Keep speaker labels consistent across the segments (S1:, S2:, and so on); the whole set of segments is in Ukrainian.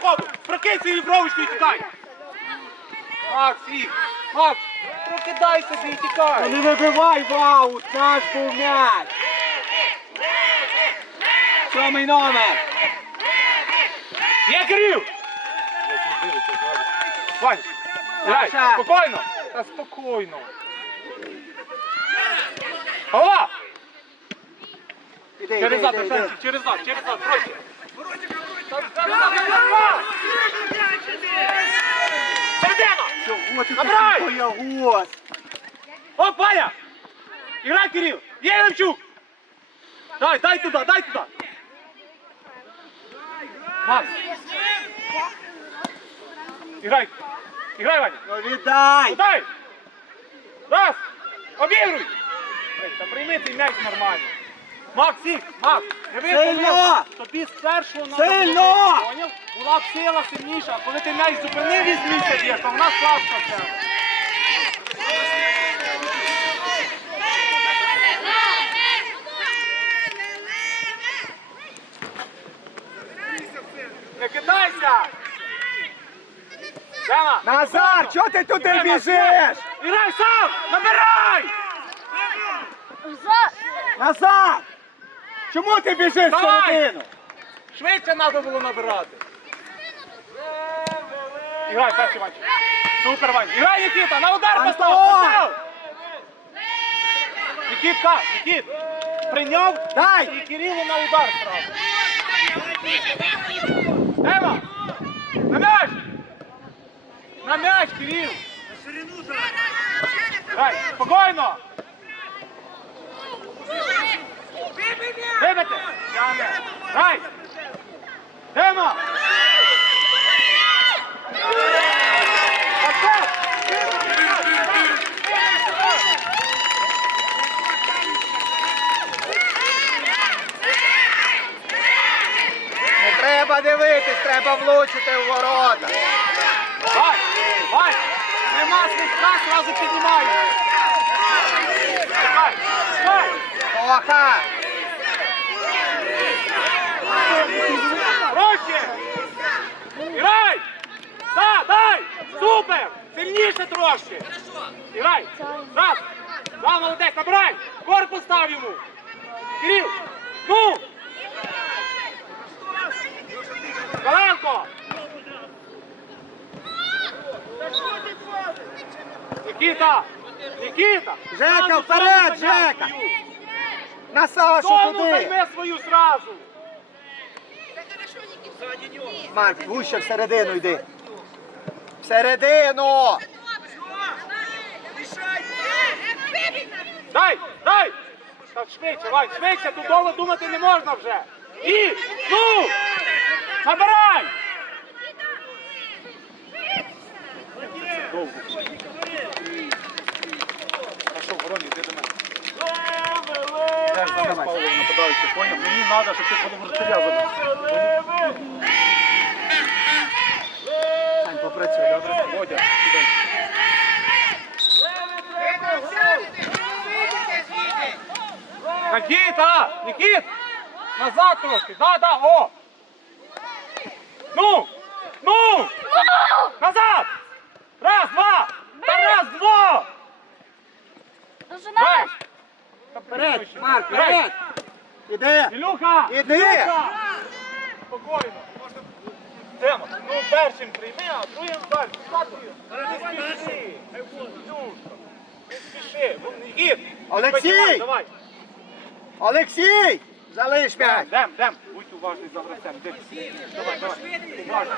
S1: проходу. Прокинься і бровочку і тікай. Макс, їх. Макс, прокидайся ти і
S2: Та
S1: тікай.
S2: не вибивай в аут, наш м'яч. Сьомий номер.
S1: Є Кирил! Вань, грай,
S2: Саша.
S1: спокійно. Та спокійно. Голова!
S2: Іди,
S1: Через
S2: іди,
S1: зад,
S2: іди, іди.
S1: Арсенчик, через зад, через зад, проще. Середина! О, Ваня! Играй, Кирилл! Є Ремчук! Дай, дай туда, дай туда! Макс! Играй! Играй, Ваня!
S2: Ну віддай!
S1: Ну, дай! Раз! Обігруй! Та прийми цей м'яч нормально. Макс, Макс, не
S2: Сильно!
S1: Тобі з першого на
S2: Сильно!
S1: Поняв? Була б сила сильніша, а коли ти м'яч зупинив візьміся є, то вона слабша в тебе. Не кидайся! Дема!
S2: Назар, чого ти туди біжиш?
S1: Іграй сам! Набирай!
S2: Назар! Чому ти біжиш
S1: Давай!
S2: всередину?
S1: Швидше треба було набирати. Іграй, перший Ванчик. Супер, Вань. Іграй, Нікіта, на удар постав! постав! Нікітка, Нікіт, прийняв
S2: Дай!
S1: і Кирилу на удар сразу. Ема! На м'яч! На м'яч, Кирил! Грай, спокійно!
S2: Не треба дивитись, треба влучити в ворота.
S1: Вань! Вань! Нема свистка, сразу піднімай! Чекай! Чекай!
S2: Оха!
S1: Проще! Грай! Да, дай! Супер! Сильніше трошки! Грай! Раз! Два, молодець, набирай! Корпус став йому! Кирил! Ну! Каленко! Нікіта! Нікіта!
S2: Жека, вперед, Жека! На Сашу
S1: Зону
S2: туди!
S1: займе свою зразу!
S2: Марк, вуще всередину йди. Всередину!
S1: Дай, дай! Та швидше, Вань, швидше, тут довго думати не можна вже. І, ну! Набирай! Довго. А що, Вороні, де до мене? Я ж зараз Павло нападаючи, треба, щоб ти по вратаря.
S2: Сань, попрацюй, добре?
S1: Водя. Никита! Никит! Назад трошки! Да, да, о! Ну! Ну! Назад! Раз, два! Та раз, два! Та
S2: Вперед. Марк, вперед! Іди!
S1: Ілюха!
S2: Іди!
S1: Спокійно. Тема, ну першим прийми, а другим далі. Не спіши. Не спіши. Ну, Нікіт,
S2: Олексій!
S1: Давай.
S2: Олексій! Залиш м'яч!
S1: Дем, дем. Будь уважний за гравцем. Дим. Давай, давай. Уважно.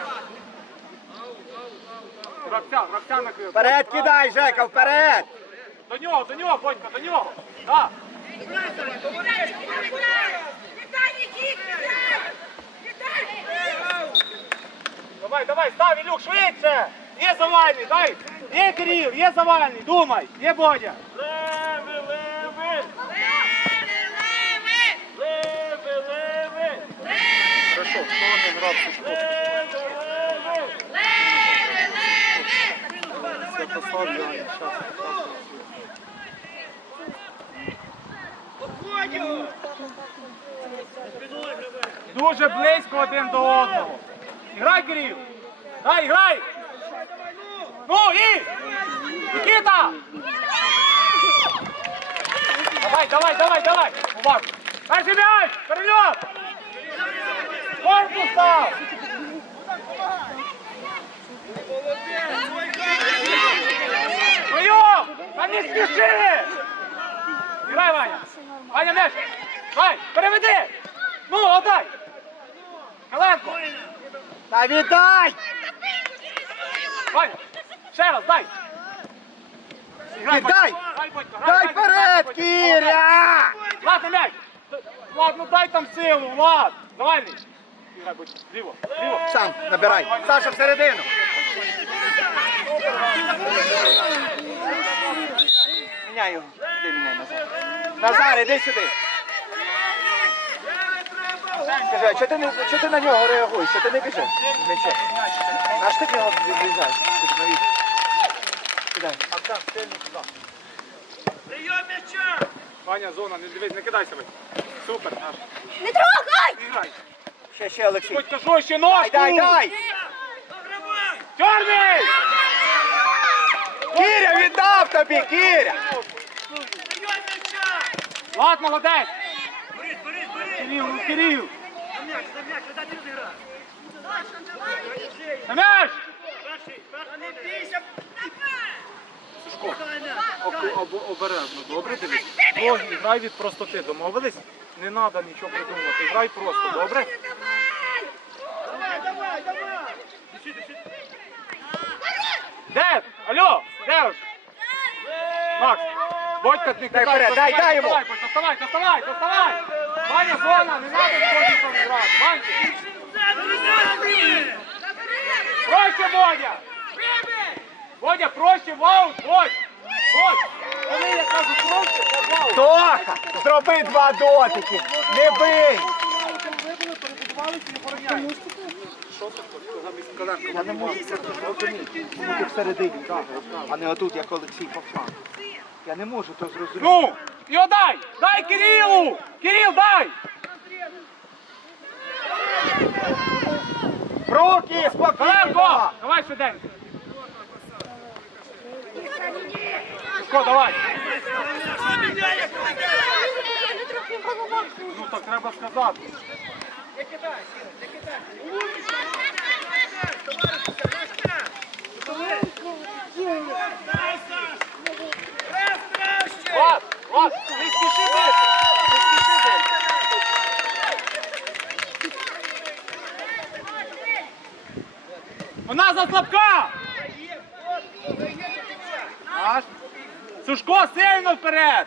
S1: Гравця, гравця накрив.
S2: Вперед кидай, Жека, вперед!
S1: До нього, до нього, Бодька, до нього. Так. Давай, давай, став, Ілюк, швидше! Є завальний, дай! Є Кирил, є завальний, думай, є Бодя. Леви, леви! Леви, леви! Хорошо, хто не грав цю штуку? Все поставлю, а Дуже близько один до одного. Іграй, Кирил! Дай, грай! Ну і! Нікіта! Давай, давай, давай, давай! Уважно! Перший м'яч! Перельот! Корпус став! Прийом! Та не спіши! Грай, Ваня! Ваня, м'яч! Давай, переведи! Ну, отдай! Каленко!
S2: Та віддай!
S1: Ваня! Ще раз, дай!
S2: Віддай!
S1: Дай, грай,
S2: Дай вперед. Кіря!
S1: Ладно, мяч! Влад, ну дай там силу, Влад! Давай, Бодько, ліво, ліво!
S2: Сам набирай. Саша всередину. Міняй його. Іди міняй Назар. Назар, іди сюди. Скажи, а чого ти, не- ти на нього реагуєш? Що ти не біжиш? м'ячем? Наш ти в нього відрізаєш? Ти навіщо? Кидай.
S1: Ваня, зона, не дивись, не кидайся, Бодько. Супер, наш.
S3: Не трогай!
S1: Грай!
S2: Ще, ще, Олексій.
S1: Бодько, що, ще ножку!
S2: Дай, дай, дай!
S1: Чорний!
S2: Кіря, віддав тобі, Кіря!
S1: Влад, молодець! Кирил, ну, Кирил! На м'яч! Сушко, об- об- обережно, добре дивись? Ноги, грай від простоти, домовились? Не треба нічого придумувати, грай просто, добре? Де? Алло, де? Макс, Бодька, не
S2: Дай вперед, дай, дай йому.
S1: доставай, доставай, доставай! Ваня, зона, не треба виходити там грати, Ванчик! Проще, Бодя! Бодя, проще, в аут, Бодь! Бодь! Коли я кажу проще, це в аут.
S2: Тоха, зроби два дотики. Не бий. Я не можу. Бути всередині, а не отут, як Олексій Павлан. Я не можу то зрозуміти.
S1: Ну, його дай! Дай Кирилу! Кирил, дай!
S2: Руки, спокійно!
S1: Давай швиденько! Сушко, давай! Ну так треба сказати. Не! Вона заслабка! Аж. Сушко, сильно вперед!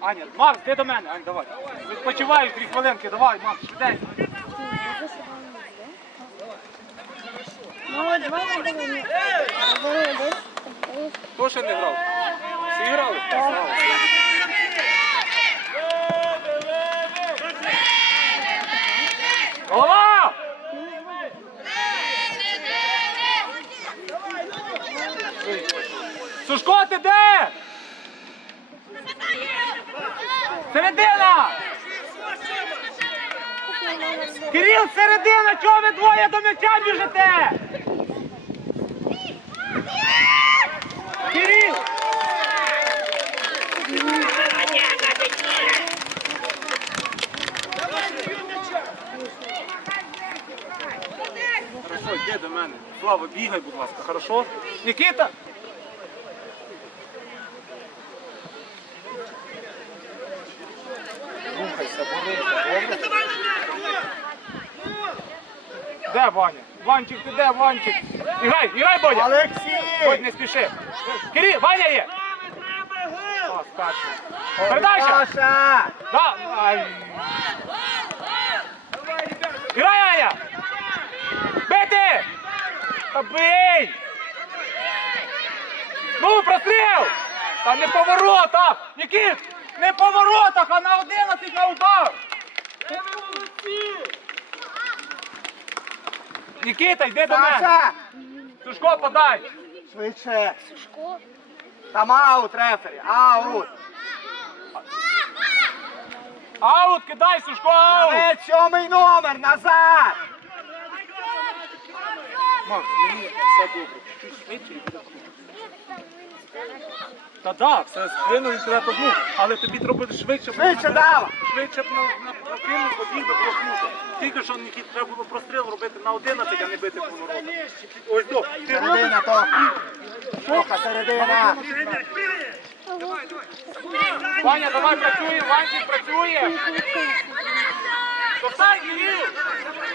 S1: Аня, Макс, ти до мене, Ань, давай. Відпочиваєш дві хвилинки, давай, Макс, швиденько. Хто ще не грав? Всі грали? Голова! Сушко, ти де? Середина! Кирил, середина! Чого ви двоє до м'яча біжите? Кирил! Хорошо, йди до мене. Слава, бігай, будь ласка, хорошо? Нікіта!
S2: Рухайся, борися, добре?
S1: Де Ваня? Ванчик, ти де, Ванчик? Іграй, іграй! Бодь,
S2: Олексій!
S1: не спіши. Кирил, Ваня є! О, скаче. Передача!
S2: Саша!
S1: Да, ай. Аня! Бити! Та бий! Ну, простріл! Та не по воротах! Нікіт! Не по воротах, а на 11 на удар! Нікіта, йди до мене!
S2: Саша!
S1: Сушко, подай!
S2: Швидше! Там аут, рефері, аут!
S1: Аут, кидай, Сушко, аут!
S2: Гравець, сьомий номер, назад!
S1: Макс, мені все добре. Чуть швидше і буде круто. Та да, все спиною треба одну, але тобі треба швидше. бо
S2: Швидше,
S1: вона- Швидше б на, прокинув, побіг би блокнути. Тільки що Нікіт, треба було простріл робити на 11, а не бити по воротах. Ось до, ти робиш,
S2: Середина, то. Тоха, середина.
S1: Ваня, давай працює, Ванчик працює. Достань, Кирил!